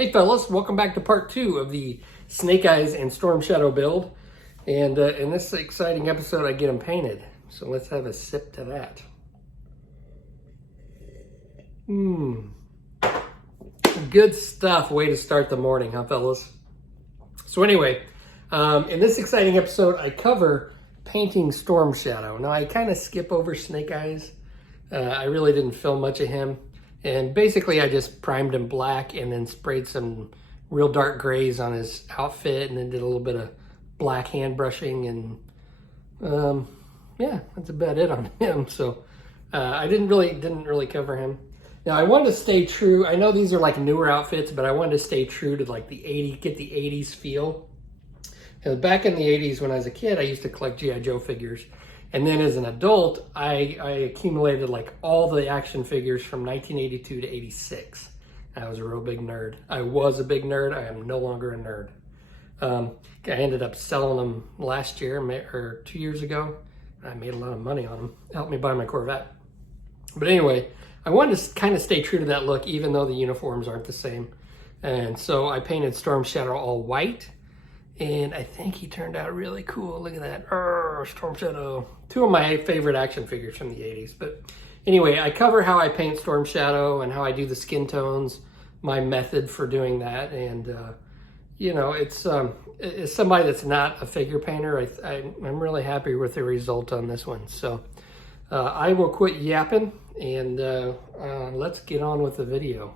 Hey fellas, welcome back to part 2 of the Snake Eyes and Storm Shadow build. And in this exciting episode, I get them painted. So let's have a sip to that. Good stuff. Way to start the morning, huh fellas? So anyway, in this exciting episode, I cover painting Storm Shadow. Now I kind of skip over Snake Eyes. I really didn't film much of him. And basically I just primed him black and then sprayed some real dark grays on his outfit and then did a little bit of black hand brushing and yeah, that's about it on him. So I didn't really cover him. Now I wanted to stay true. I know these are like newer outfits, but I wanted to stay true to like get the 80s feel. And back in the 80s when I was a kid, I used to collect G.I. Joe figures. And then as an adult, I accumulated like all the action figures from 1982 to 86. I was a real big nerd. I was a big nerd. I am no longer a nerd. I ended up selling them last year or 2 years ago. I made a lot of money on them. Helped me buy my Corvette. But anyway, I wanted to kind of stay true to that look, even though the uniforms aren't the same. And so I painted Storm Shadow all white. And I think he turned out really cool. Look at that. Storm Shadow. Two of my favorite action figures from the 80s. But anyway, I cover how I paint Storm Shadow and how I do the skin tones, my method for doing that. And, you know, it's as somebody that's not a figure painter, I'm really happy with the result on this one. So I will quit yapping and let's get on with the video.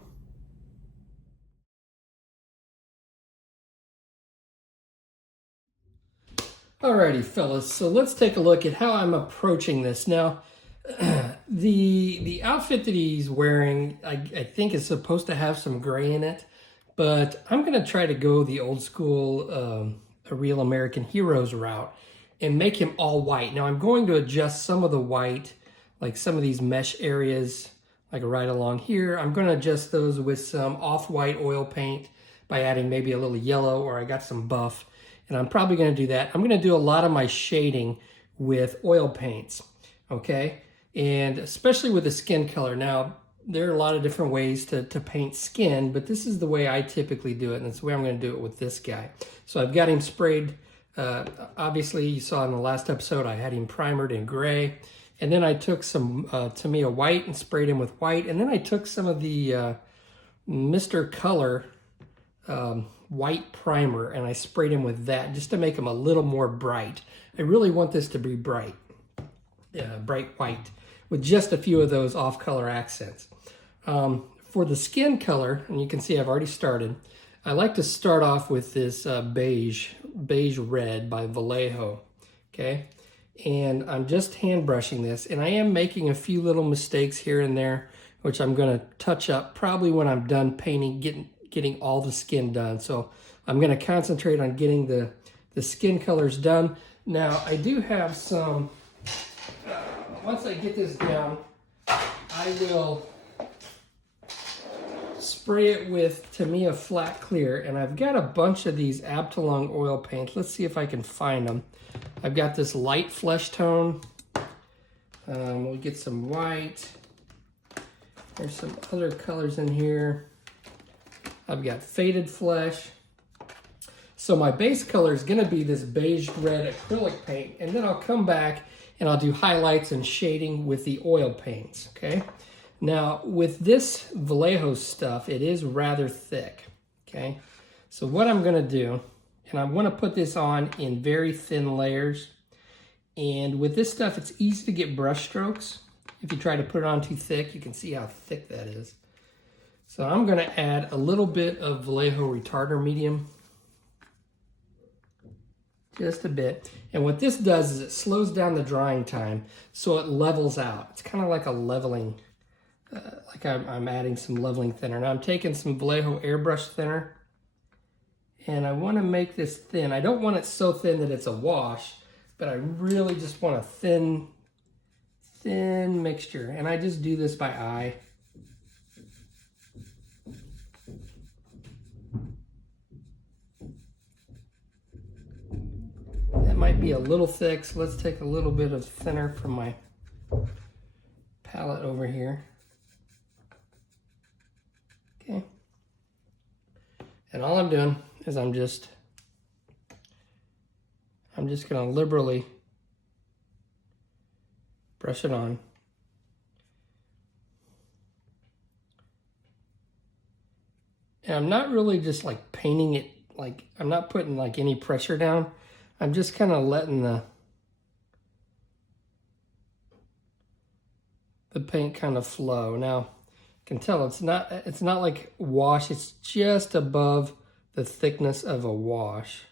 Alrighty, fellas, so let's take a look at how I'm approaching this. Now, the outfit that he's wearing, I think is supposed to have some gray in it, but I'm going to try to go the old school, a Real American Heroes route and make him all white. Now, I'm going to adjust some of the white, like some of these mesh areas, like right along here. I'm going to adjust those with some off-white oil paint by adding maybe a little yellow, or I got some buff. And I'm probably going to do that. I'm going to do a lot of my shading with oil paints, okay? And especially with the skin color. Now, there are a lot of different ways to paint skin, but this is the way I typically do it, and that's the way I'm going to do it with this guy. So I've got him sprayed. Obviously, you saw in the last episode, I had him primered in gray. And then I took some Tamiya white and sprayed him with white. And then I took some of the Mr. Color white primer and I sprayed him with that just to make him a little more bright. I really want this to be bright white with just a few of those off-color accents. For the skin color, and you can see I've already started, I like to start off with this beige red by Vallejo, okay? And I'm just hand brushing this, and I am making a few little mistakes here and there, which I'm gonna touch up probably when I'm done painting, getting all the skin done. So I'm going to concentrate on getting the skin colors done. Now I do have some, once I get this down, I will spray it with Tamiya Flat Clear. And I've got a bunch of these Abtalung oil paints. Let's see if I can find them. I've got this light flesh tone. We'll get some white. There's some other colors in here. I've got faded flesh. So my base color is going to be this beige red acrylic paint, and then I'll come back and I'll do highlights and shading with the oil paints, okay? Now with this Vallejo stuff, it is rather thick, okay? So what I'm going to do, and I'm going to put this on in very thin layers, and with this stuff it's easy to get brush strokes. If you try to put it on too thick, you can see how thick that is. So I'm going to add a little bit of Vallejo Retarder Medium. Just a bit. And what this does is it slows down the drying time so it levels out. It's kind of like a leveling, like I'm adding some leveling thinner. Now I'm taking some Vallejo Airbrush Thinner. And I want to make this thin. I don't want it so thin that it's a wash, but I really just want a thin mixture. And I just do this by eye. Might be a little thick, so let's take a little bit of thinner from my palette over here. Okay. And all I'm doing is I'm just going to liberally brush it on. And I'm not really just like painting it, like I'm not putting like any pressure down. I'm just kind of letting the paint kind of flow. Now, you can tell it's not like wash, it's just above the thickness of a wash.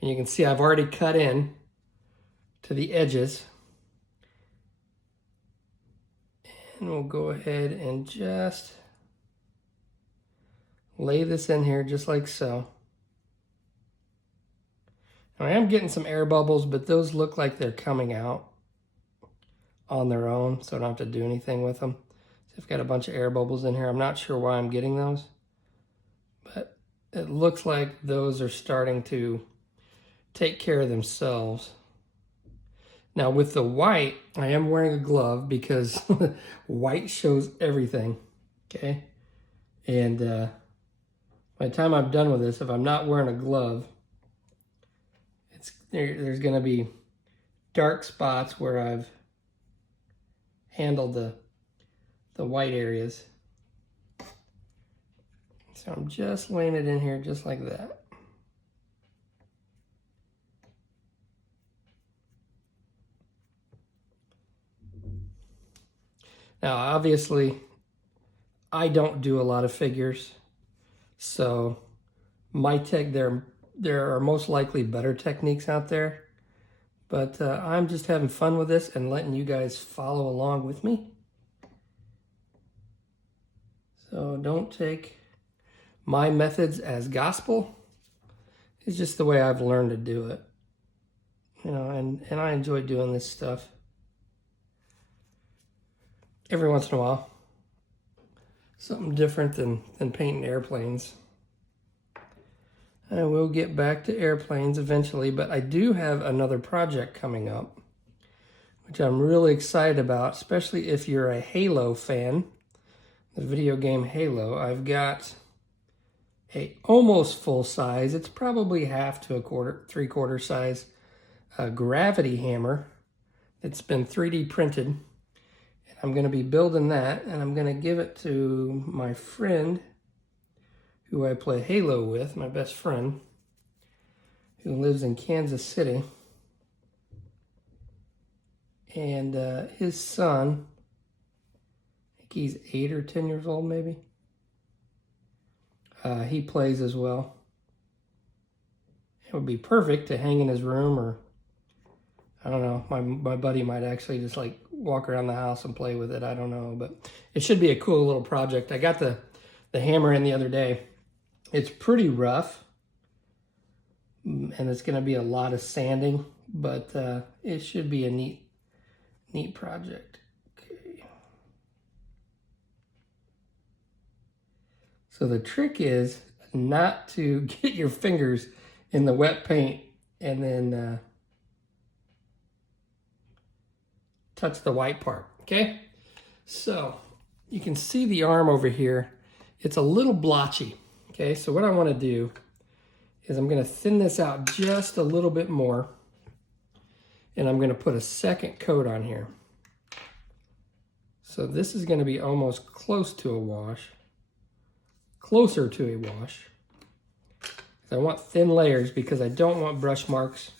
And you can see I've already cut in to the edges. And we'll go ahead and just lay this in here just like so. Now, I am getting some air bubbles, but those look like they're coming out on their own, so I don't have to do anything with them. So I've got a bunch of air bubbles in here. I'm not sure why I'm getting those, but it looks like those are starting to take care of themselves. Now with the white, I am wearing a glove because white shows everything, okay? And by the time I'm done with this, if I'm not wearing a glove, there's going to be dark spots where I've handled the white areas. So I'm just laying it in here just like that. Now, obviously, I don't do a lot of figures, so there are most likely better techniques out there, but I'm just having fun with this and letting you guys follow along with me. So don't take my methods as gospel. It's just the way I've learned to do it, you know, and I enjoy doing this stuff. Every once in a while, something different than painting airplanes. I will get back to airplanes eventually, but I do have another project coming up, which I'm really excited about, especially if you're a Halo fan, the video game Halo. I've got a almost full size, it's probably half to a quarter, 3/4 size, gravity hammer. It's been 3D printed. I'm going to be building that, and I'm going to give it to my friend who I play Halo with, my best friend, who lives in Kansas City. And his son, I think he's 8 or 10 years old maybe. He plays as well. It would be perfect to hang in his room, or I don't know, my buddy might actually just like walk around the house and play with it. I don't know, but it should be a cool little project. I got the hammer in the other day. It's pretty rough, and it's going to be a lot of sanding, but it should be a neat project. Okay. So the trick is not to get your fingers in the wet paint and then touch the white part, okay? So you can see the arm over here. It's a little blotchy, okay? So what I want to do is I'm going to thin this out just a little bit more, and I'm going to put a second coat on here. So this is going to be almost close to a wash, closer to a wash. I want thin layers because I don't want brush marks.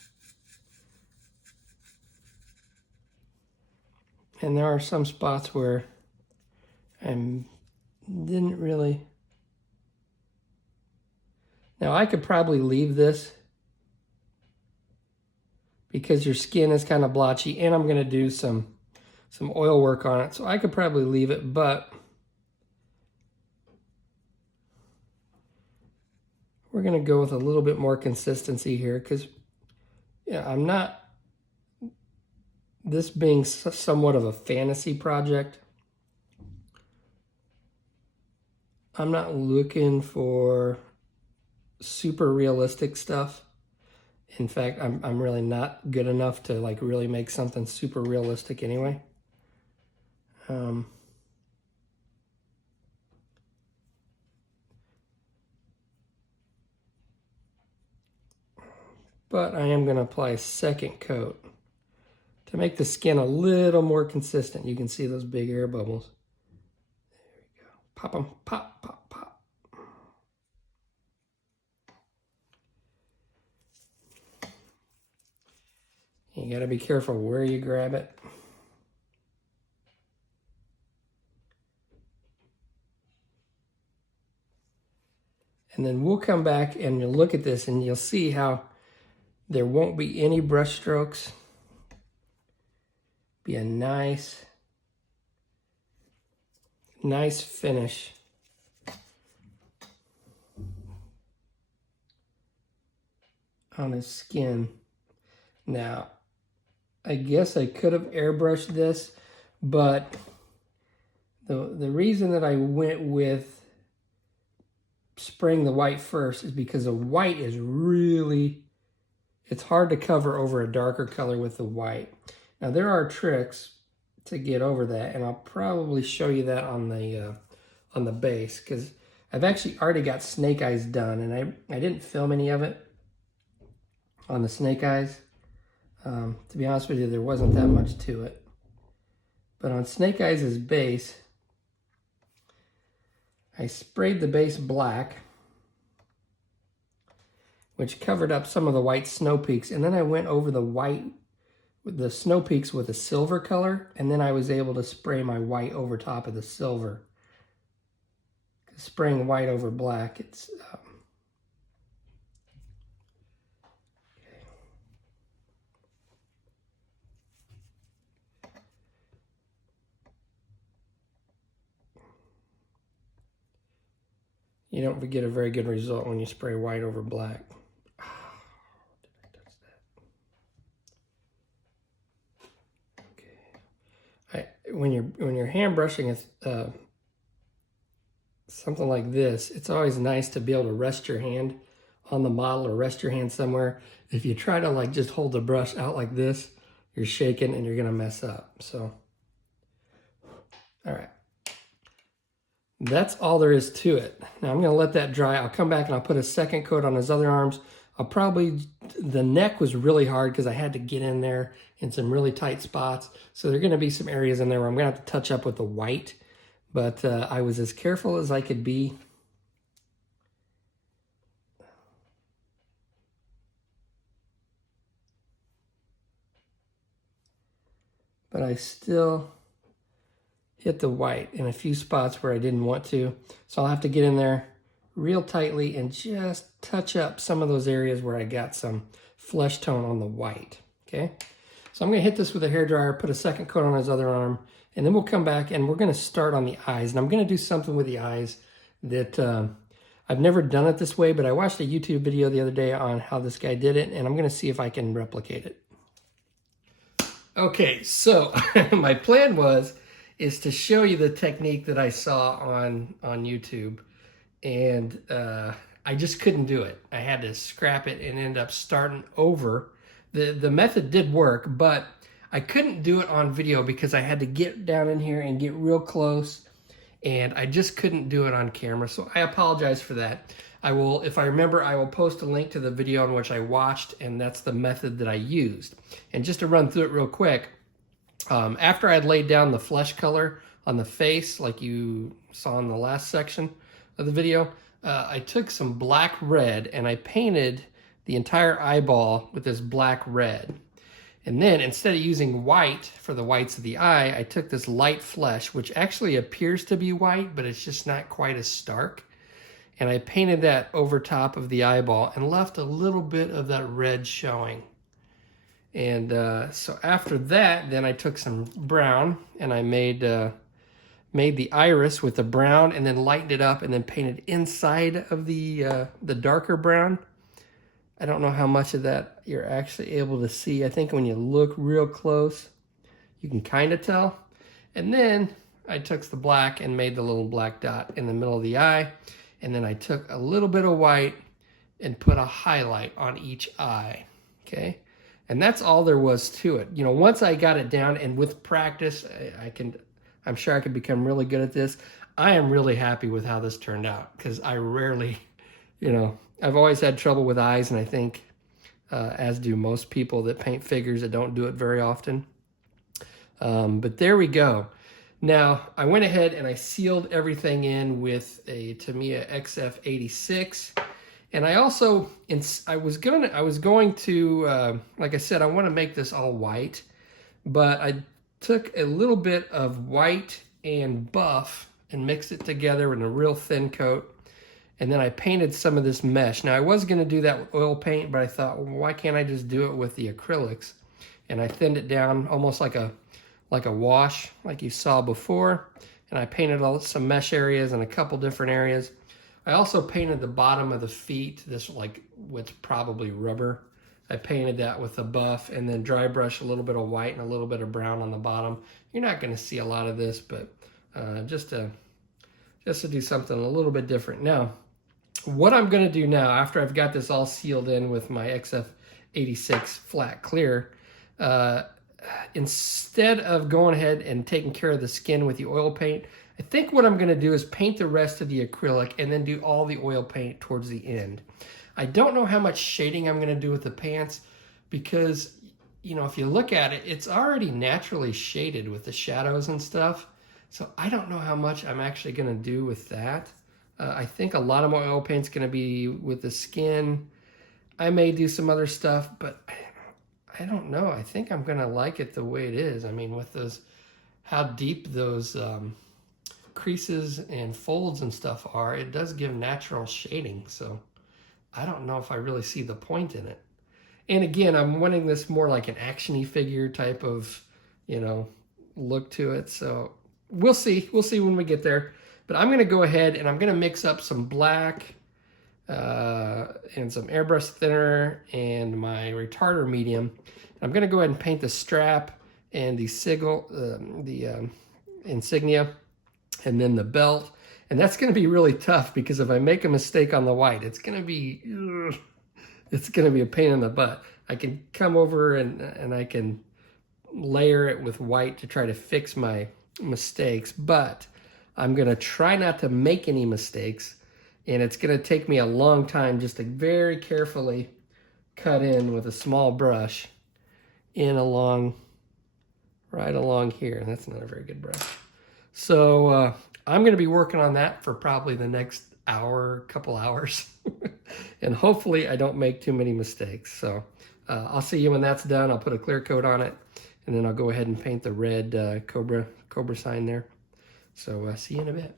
And there are some spots where I didn't really. Now I could probably leave this because your skin is kind of blotchy, and I'm going to do some oil work on it. So I could probably leave it, but we're going to go with a little bit more consistency here because I'm not, this being somewhat of a fantasy project, I'm not looking for super realistic stuff. In fact, I'm really not good enough to like really make something super realistic anyway. but I am going to apply a second coat to make the skin a little more consistent. You can see those big air bubbles. There we go. Pop them, pop, pop, pop. You got to be careful where you grab it. And then we'll come back and you'll look at this and you'll see how there won't be any brush strokes. Be a nice finish. On his skin. Now, I guess I could have airbrushed this, but the reason that I went with spraying the white first is because the white is really, it's hard to cover over a darker color with the white. Now there are tricks to get over that, and I'll probably show you that on the base, because I've actually already got snake eyes done, and I didn't film any of it on the snake eyes. To be honest with you, there wasn't that much to it. But on Snake Eyes' base, I sprayed the base black, which covered up some of the white snow peaks, and then I went over the snow peaks with a silver color, and then I was able to spray my white over top of the silver. Spraying white over black, it's you don't get a very good result when you spray white over black. Oh, did I touch that? Okay. When you're hand brushing something like this, it's always nice to be able to rest your hand on the model or rest your hand somewhere. If you try to like just hold the brush out like this, you're shaking and you're gonna mess up. So, all right. That's all there is to it. Now I'm gonna let that dry. I'll come back and I'll put a second coat on his other arms. The neck was really hard because I had to get in there in some really tight spots. So there are gonna be some areas in there where I'm gonna have to touch up with the white, but I was as careful as I could be. But I still hit the white in a few spots where I didn't want to. So I'll have to get in there real tightly and just touch up some of those areas where I got some flesh tone on the white, okay? So I'm gonna hit this with a hairdryer, put a second coat on his other arm, and then we'll come back and we're gonna start on the eyes. And I'm gonna do something with the eyes that I've never done it this way, but I watched a YouTube video the other day on how this guy did it, and I'm gonna see if I can replicate it. Okay, so my plan is to show you the technique that I saw on YouTube, and I just couldn't do it. I had to scrap it and end up starting over. The method did work, but I couldn't do it on video because I had to get down in here and get real close, and I just couldn't do it on camera, so I apologize for that. I will, if I remember, I will post a link to the video in which I watched, and that's the method that I used. And just to run through it real quick, after I'd laid down the flesh color on the face, like you saw in the last section of the video, I took some black red and I painted the entire eyeball with this black red. And then instead of using white for the whites of the eye, I took this light flesh, which actually appears to be white, but it's just not quite as stark. And I painted that over top of the eyeball and left a little bit of that red showing. And so after that, then I took some brown and I made the iris with the brown and then lightened it up and then painted inside of the darker brown. I don't know how much of that you're actually able to see. I think when you look real close, you can kind of tell. And then I took the black and made the little black dot in the middle of the eye. And then I took a little bit of white and put a highlight on each eye, okay? And that's all there was to it. You know, once I got it down and with practice, I'm sure I could become really good at this. I am really happy with how this turned out because I rarely, you know, I've always had trouble with eyes, and I think as do most people that paint figures that don't do it very often. But there we go. Now, I went ahead and I sealed everything in with a Tamiya XF86. And I also, I was going to, like I said, I want to make this all white, but I took a little bit of white and buff and mixed it together in a real thin coat. And then I painted some of this mesh. Now I was going to do that with oil paint, but I thought, well, why can't I just do it with the acrylics? And I thinned it down almost like a wash, like you saw before. And I painted some mesh areas and a couple different areas. I also painted the bottom of the feet, this like with probably rubber. I painted that with a buff and then dry brush a little bit of white and a little bit of brown on the bottom. You're not going to see a lot of this, but just to do something a little bit different. Now, what I'm going to do now, after I've got this all sealed in with my XF86 flat clear, instead of going ahead and taking care of the skin with the oil paint, I think what I'm going to do is paint the rest of the acrylic and then do all the oil paint towards the end. I don't know how much shading I'm going to do with the pants because, you know, if you look at it, it's already naturally shaded with the shadows and stuff. So I don't know how much I'm actually going to do with that. I think a lot of my oil paint's going to be with the skin. I may do some other stuff, but I don't know. I think I'm going to like it the way it is. I mean, with those, how deep those creases and folds and stuff are, it does give natural shading. So I don't know if I really see the point in it. And again, I'm wanting this more like an action-y figure type of, you know, look to it. So we'll see. We'll see when we get there. But I'm going to go ahead and I'm going to mix up some black and some airbrush thinner and my retarder medium. I'm going to go ahead and paint the strap and the sigil, the insignia, and then the belt. And that's going to be really tough because if I make a mistake on the white, it's going to be a pain in the butt. I can come over and I can layer it with white to try to fix my mistakes, but I'm going to try not to make any mistakes, and it's going to take me a long time just to very carefully cut in with a small brush in along, right along here. That's not a very good brush. So I'm going to be working on that for probably the next hour, couple hours, and hopefully I don't make too many mistakes. So I'll see you when that's done. I'll put a clear coat on it, and then I'll go ahead and paint the red Cobra sign there. So see you in a bit.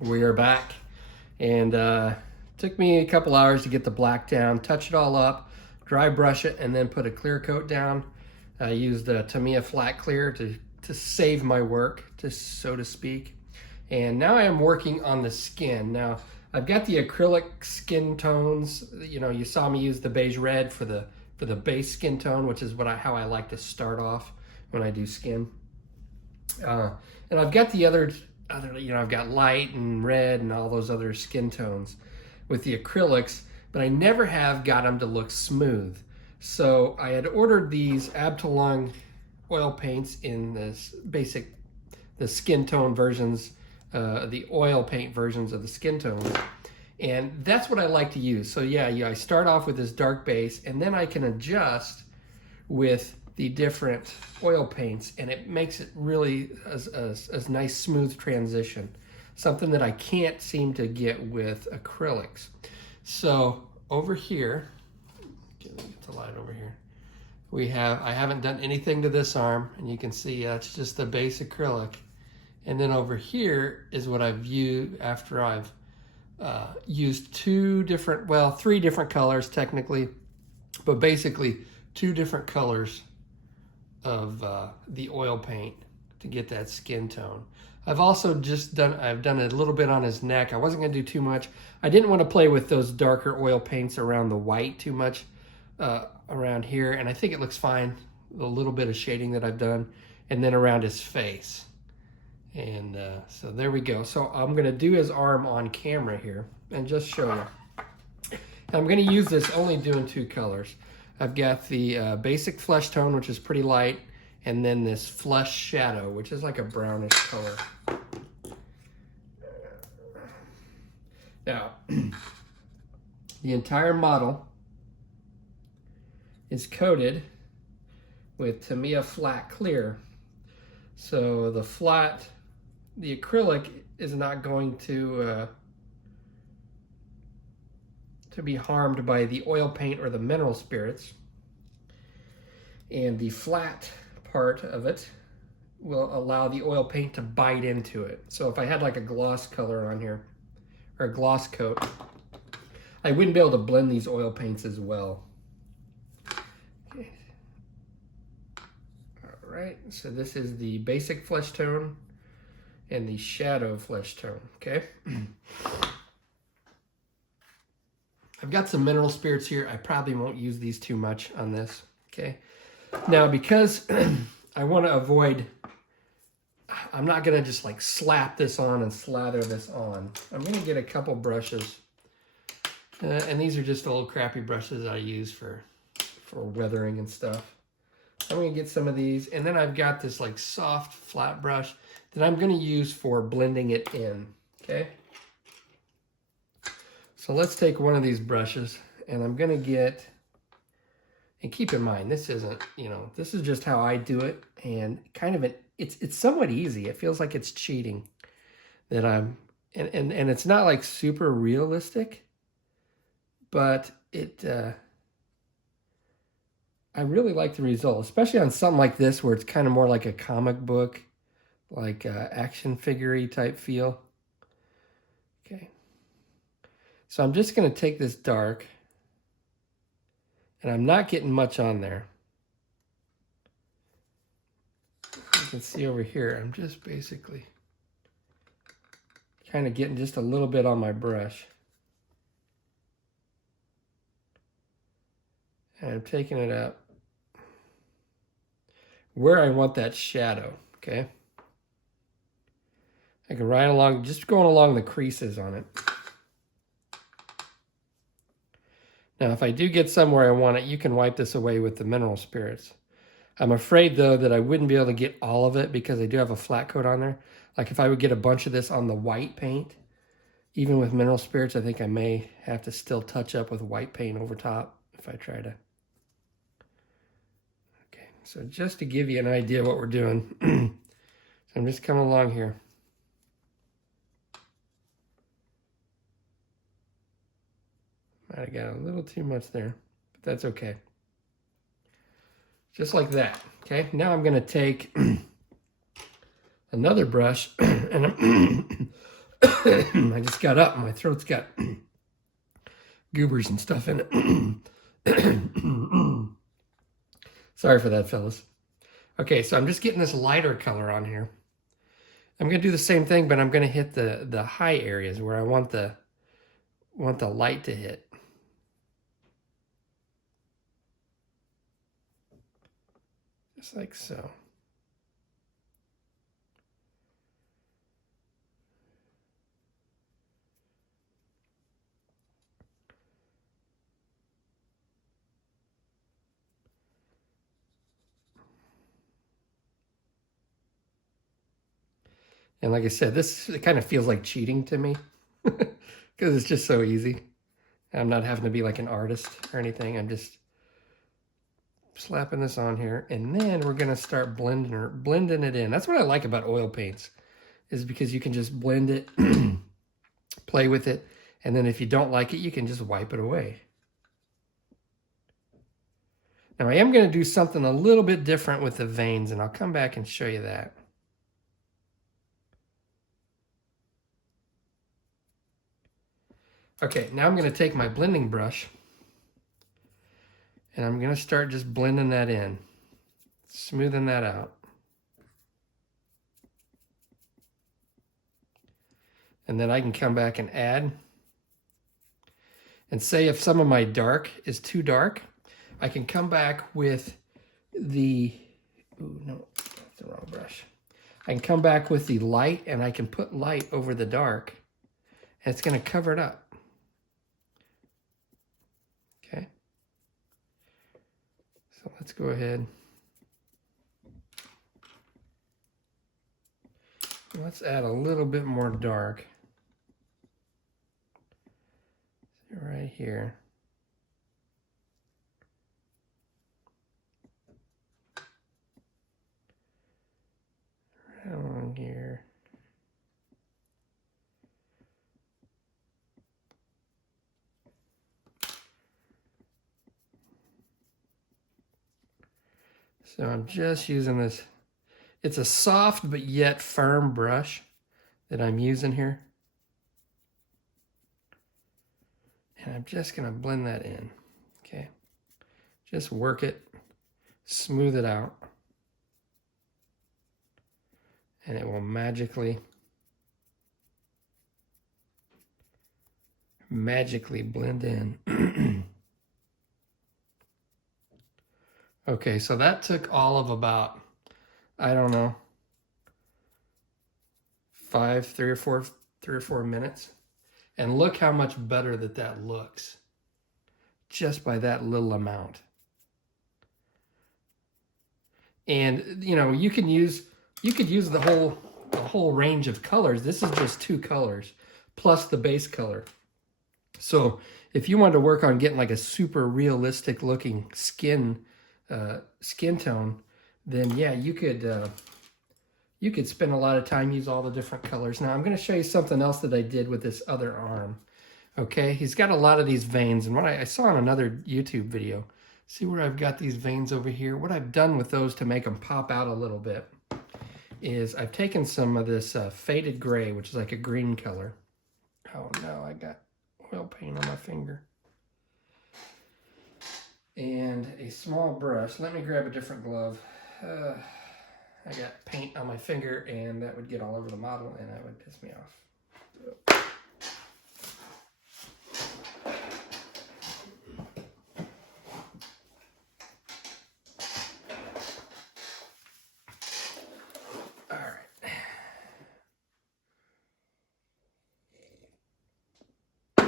We are back, and took me a couple hours to get the black down, touch it all up, dry brush it, and then put a clear coat down. I used the Tamiya flat clear to save my work, so to speak. And now I am working on the skin. Now I've got the acrylic skin tones. You know, you saw me use the beige red for the base skin tone, which is how I like to start off when I do skin. And I've got the other, you know, I've got light and red and all those other skin tones with the acrylics, but I never have got them to look smooth. So I had ordered these Abtalon oil paints in the skin tone versions, the oil paint versions of the skin tones. And that's what I like to use. So yeah, I start off with this dark base, and then I can adjust with the different oil paints, and it makes it really a nice smooth transition. Something that I can't seem to get with acrylics. So over here, get the light over here. I haven't done anything to this arm, and you can see it's just the base acrylic. And then over here is what I've used after I've used three different colors technically, but basically 2 different colors of the oil paint to get that skin tone. I've also I've done a little bit on his neck. I wasn't gonna do too much. I didn't want to play with those darker oil paints around the white too much around here, and I think it looks fine, the little bit of shading that I've done, and then around his face. And so there we go. So I'm going to do his arm on camera here and just show you. I'm going to use this only doing 2 colors. I've got the basic flesh tone, which is pretty light, and then this flush shadow, which is like a brownish color. Now, the entire model is coated with Tamiya flat clear. So the acrylic is not going to be harmed by the oil paint or the mineral spirits. And the flat part of it will allow the oil paint to bite into it. So if I had like a gloss color on here, or a gloss coat, I wouldn't be able to blend these oil paints as well. Okay. All right, so this is the basic flesh tone and the shadow flesh tone, okay? I've got some mineral spirits here. I probably won't use these too much on this, okay? Now, because I want to avoid, I'm not going to just like slap this on and slather this on. I'm going to get a couple brushes. And these are just little crappy brushes I use for weathering and stuff. I'm going to get some of these. And then I've got this like soft flat brush that I'm going to use for blending it in, okay? So let's take one of these brushes, and I'm going to get, and keep in mind, this isn't, you know, this is just how I do it, and kind of it's somewhat easy. It feels like it's cheating that I'm, and it's not like super realistic, but I really like the result, especially on something like this where it's kind of more like a comic book, like action figure-y type feel. Okay. So I'm just going to take this dark, and I'm not getting much on there. You can see over here, I'm just basically kind of getting just a little bit on my brush. And I'm taking it up where I want that shadow, okay? I can ride along, just going along the creases on it. Now, if I do get somewhere I want it, you can wipe this away with the mineral spirits. I'm afraid, though, that I wouldn't be able to get all of it because I do have a flat coat on there. Like if I would get a bunch of this on the white paint, even with mineral spirits, I think I may have to still touch up with white paint over top if I try to. Okay, so just to give you an idea of what we're doing, so I'm just coming along here. Might have got a little too much there, but that's okay. Just like that, okay? Now I'm going to take another brush, and I just got up, and my throat's got goobers and stuff in it. Sorry for that, fellas. Okay, so I'm just getting this lighter color on here. I'm going to do the same thing, but I'm going to hit the high areas where I want the light to hit. Just like so. And like I said, it kind of feels like cheating to me because it's just so easy. I'm not having to be like an artist or anything. I'm just slapping this on here, and then we're going to start blending it in. That's what I like about oil paints, is because you can just blend it, play with it, and then if you don't like it, you can just wipe it away. Now I am going to do something a little bit different with the veins, and I'll come back and show you that. Okay, now I'm going to take my blending brush, and I'm going to start just blending that in, smoothing that out. And then I can come back and add. And say if some of my dark is too dark, I can come back with the, ooh, no, that's the wrong brush. I can come back with the light, and I can put light over the dark, and it's going to cover it up. Okay. So let's go ahead. Let's add a little bit more dark. Right here. Right along here. So I'm just using this. It's a soft but yet firm brush that I'm using here. And I'm just going to blend that in. Okay. Just work it, smooth it out, and it will magically blend in. Okay, so that took all of about, I don't know, 3 or 4 minutes. And look how much better that looks just by that little amount. And you know, you could use the whole range of colors. This is just 2 colors plus the base color. So if you wanted to work on getting like a super realistic looking skin tone, then yeah, you could spend a lot of time, use all the different colors. Now I'm going to show you something else that I did with this other arm. Okay, he's got a lot of these veins, and what I saw in another YouTube video, see where I've got these veins over here? What I've done with those to make them pop out a little bit is I've taken some of this faded gray, which is like a green color. Oh no, I got oil paint on my finger. And a small brush. Let me grab a different glove. I got paint on my finger, and that would get all over the model, and that would piss me off. All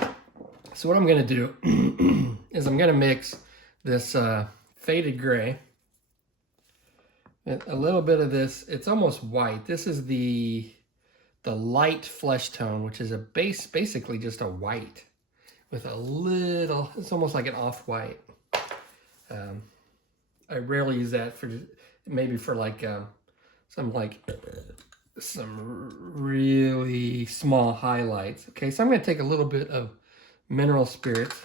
right. So what I'm going to do is I'm going to mix this faded gray, a little bit of this. It's almost white. This is the light flesh tone, which is basically just a white with a little, it's almost like an off-white. I rarely use that for, maybe for like some really small highlights. Okay, so I'm going to take a little bit of mineral spirits,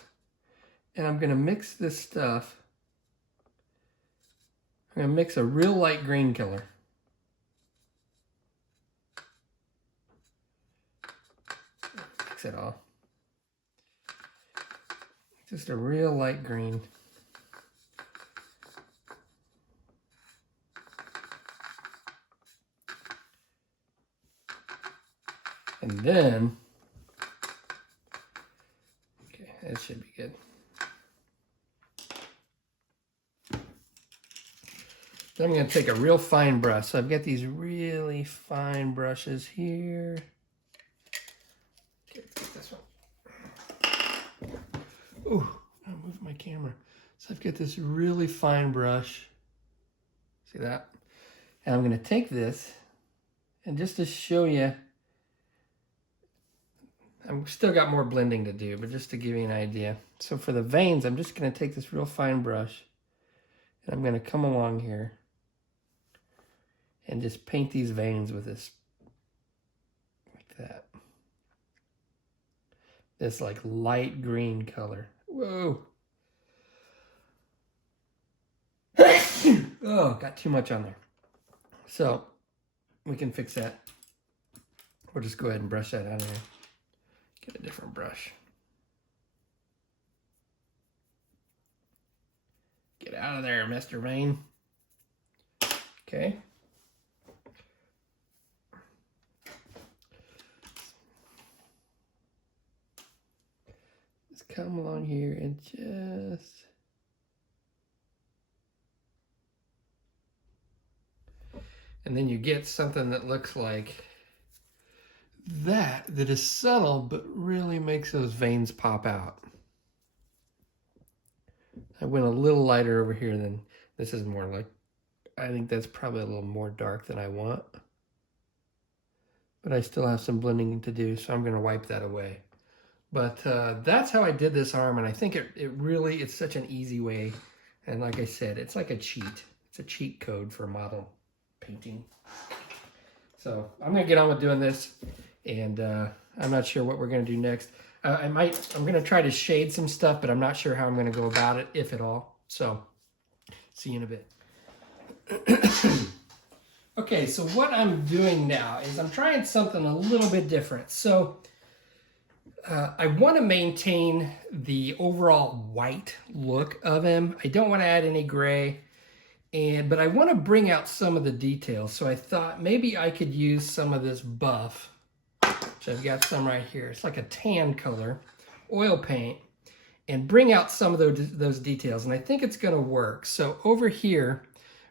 and I'm going to mix this stuff. I'm going to mix a real light green color. Mix it all. Just a real light green. And then, okay, that should be good. Then I'm going to take a real fine brush. So I've got these really fine brushes here. Okay, take this one. Ooh, I moved my camera. So I've got this really fine brush. See that? And I'm going to take this, and just to show you, I've still got more blending to do, but just to give you an idea. So for the veins, I'm just going to take this real fine brush, and I'm going to come along here and just paint these veins with this, like that. This like light green color. Whoa. Oh, got too much on there. So we can fix that. We'll just go ahead and brush that out of there. Get a different brush. Get out of there, Mr. Vein. Okay. Just come along here and just... And then you get something that looks like that is subtle, but really makes those veins pop out. I went a little lighter over here than this is more like, I think that's probably a little more dark than I want. but I still have some blending to do, so I'm going to wipe that away. But that's how I did this arm, and I think it's such an easy way. And like I said, it's like a cheat. It's a cheat code for model painting. So I'm going to get on with doing this, and I'm not sure what we're going to do next. I'm going to try to shade some stuff, but I'm not sure how I'm going to go about it, if at all. So see you in a bit. Okay, so what I'm doing now is I'm trying something a little bit different. So I want to maintain the overall white look of him. I don't want to add any gray, but I want to bring out some of the details. So I thought maybe I could use some of this buff, which I've got some right here. It's like a tan color, oil paint, and bring out some of those details. And I think it's going to work. So over here,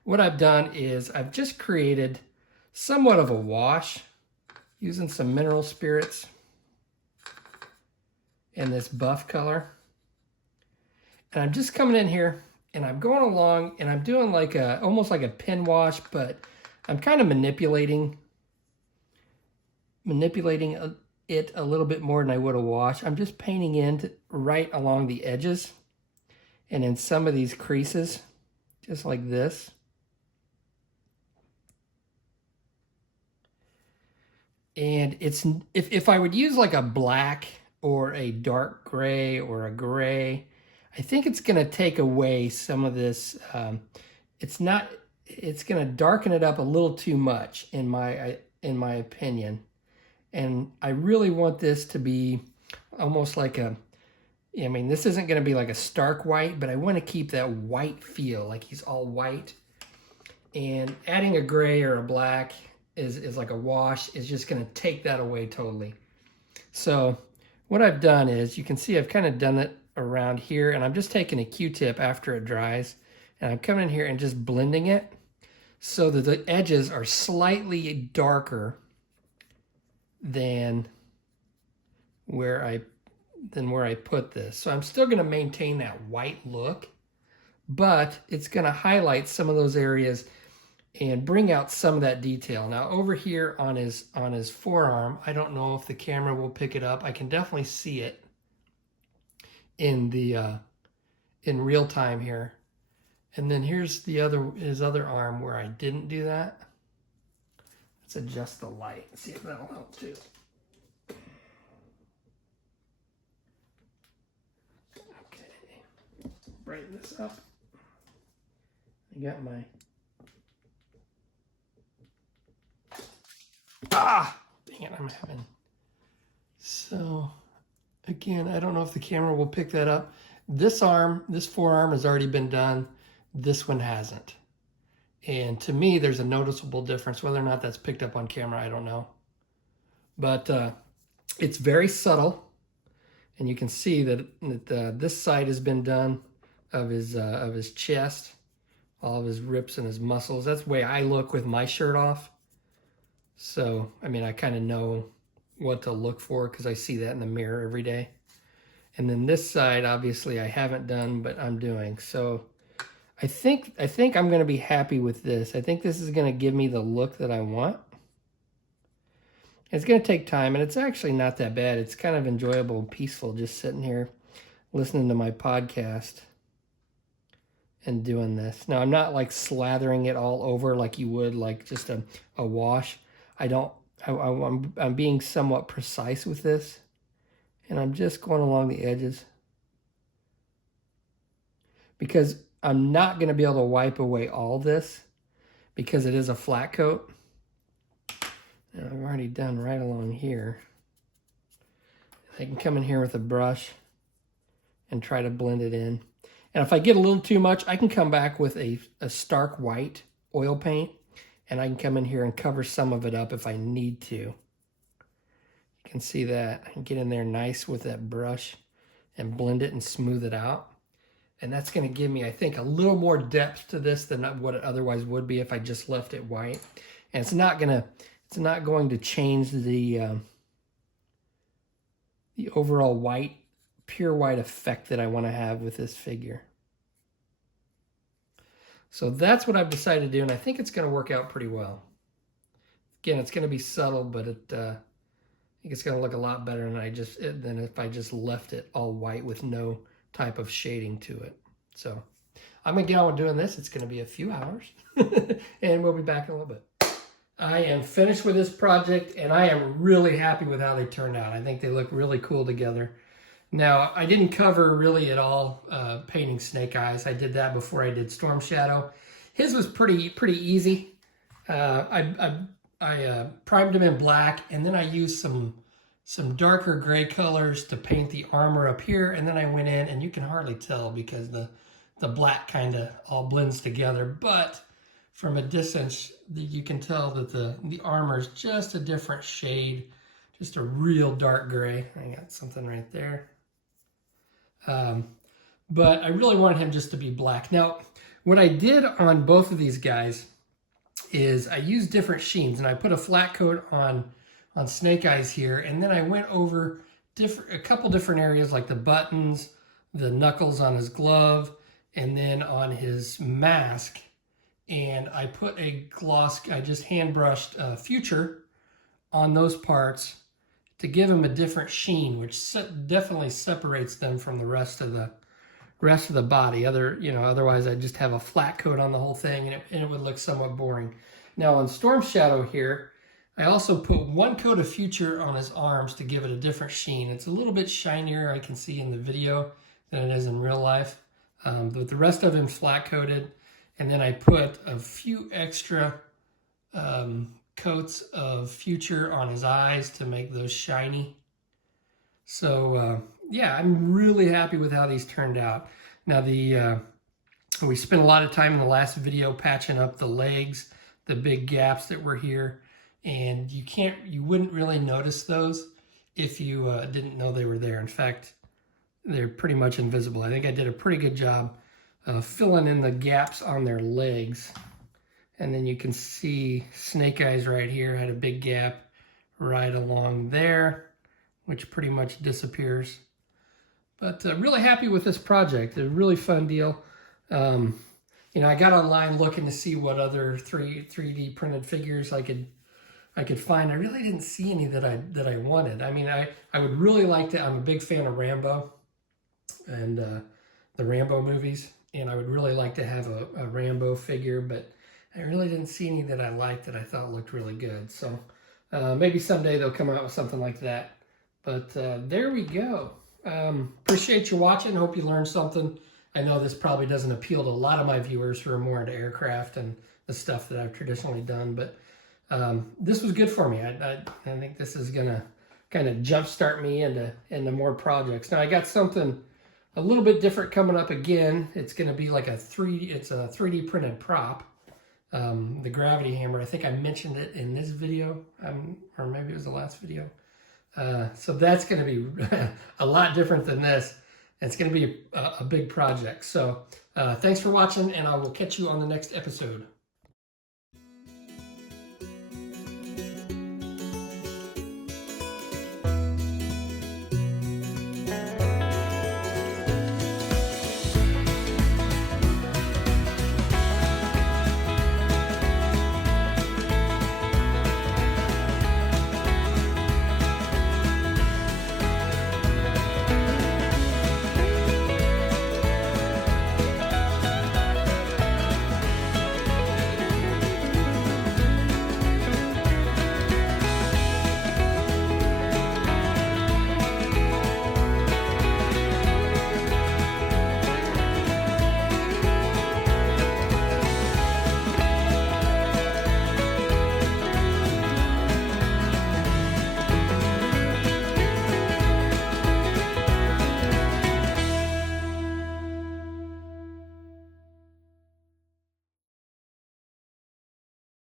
what I've done is I've just created somewhat of a wash using some mineral spirits and this buff color. And I'm just coming in here and I'm going along and I'm doing like almost like a pen wash, but I'm kind of manipulating it a little bit more than I would a wash. I'm just painting in right along the edges and in some of these creases, just like this. And it's if I would use like a black or a dark gray or a gray, I think it's going to take away some of this. It's going to darken it up a little too much in my opinion. And I really want this to be almost like this isn't going to be like a stark white, but I want to keep that white feel, like he's all white. And adding a gray or a black is like a wash, is just going to take that away totally. So what I've done is, you can see I've kind of done it around here, and I'm just taking a Q-tip after it dries, and I'm coming in here and just blending it so that the edges are slightly darker than where I put this. So I'm still going to maintain that white look, but it's going to highlight some of those areas and bring out some of that detail. Now over here on his forearm, I don't know if the camera will pick it up. I can definitely see it in real time here. And then here's his other arm where I didn't do that. Let's adjust the light, see if that'll help too. Okay, brighten this up. I got my dang it, I'm having. So again, I don't know if the camera will pick that up. This forearm has already been done. This one hasn't. And to me, there's a noticeable difference. Whether or not that's picked up on camera, I don't know. But it's very subtle. And you can see that this side has been done of his chest, all of his rips and his muscles. That's the way I look with my shirt off. So, I mean, I kind of know what to look for because I see that in the mirror every day. And then this side, obviously, I haven't done, but I'm doing. So I think I'm going to be happy with this. I think this is going to give me the look that I want. It's going to take time, and it's actually not that bad. It's kind of enjoyable and peaceful just sitting here listening to my podcast and doing this. Now, I'm not like slathering it all over like you would like just a wash. I'm being somewhat precise with this, and I'm just going along the edges because I'm not going to be able to wipe away all this because it is a flat coat. And I've already done right along here. I can come in here with a brush and try to blend it in. And if I get a little too much, I can come back with a stark white oil paint, and I can come in here and cover some of it up if I need to. You can see that. I can get in there nice with that brush and blend it and smooth it out. And that's going to give me, I think, a little more depth to this than what it otherwise would be if I just left it white. And it's not going to change the overall white, pure white effect that I want to have with this figure. So that's what I've decided to do, and I think it's going to work out pretty well. Again, it's going to be subtle, but I think it's going to look a lot better than if I just left it all white with no type of shading to it. So I'm going to get on with doing this. It's going to be a few hours, and we'll be back in a little bit. I am finished with this project, and I am really happy with how they turned out. I think they look really cool together. Now, I didn't cover really at all painting Snake Eyes. I did that before I did Storm Shadow. His was pretty easy. I primed him in black, and then I used some darker gray colors to paint the armor up here, and then I went in, and you can hardly tell because the black kind of all blends together, but from a distance, you can tell that the armor is just a different shade, just a real dark gray. I got something right there. But I really wanted him just to be black. Now, what I did on both of these guys is I used different sheens, and I put a flat coat on Snake Eyes here, and then I went over a couple different areas like the buttons, the knuckles on his glove, and then on his mask. And I put a gloss, I just hand brushed Future on those parts to give them a different sheen, which definitely separates them from the rest of the body. Otherwise I'd just have a flat coat on the whole thing, and it would look somewhat boring. Now on Storm Shadow here, I also put one coat of Future on his arms to give it a different sheen. It's a little bit shinier, I can see in the video, than it is in real life. But the rest of him's flat coated. And then I put a few extra coats of Future on his eyes to make those shiny. So yeah, I'm really happy with how these turned out. Now we spent a lot of time in the last video patching up the legs, the big gaps that were here, and you wouldn't really notice those if you didn't know they were there. In fact, they're pretty much invisible. I think I did a pretty good job filling in the gaps on their legs. And then you can see Snake Eyes right here had a big gap right along there, which pretty much disappears. But really happy with this project. A really fun deal. I got online looking to see what other 3D printed figures I could find. I really didn't see any that I wanted. I mean, I would really like to. I'm a big fan of Rambo and the Rambo movies. And I would really like to have a Rambo figure, but I really didn't see any that I liked that I thought looked really good. So maybe someday they'll come out with something like that. But there we go. Appreciate you watching. Hope you learned something. I know this probably doesn't appeal to a lot of my viewers who are more into aircraft and the stuff that I've traditionally done, but this was good for me. I think this is going to kind of jumpstart me into more projects. Now I got something a little bit different coming up again. It's going to be like it's a 3D printed prop. The gravity hammer. I think I mentioned it in this video, or maybe it was the last video. So that's going to be a lot different than this. It's going to be a big project. So thanks for watching, and I will catch you on the next episode.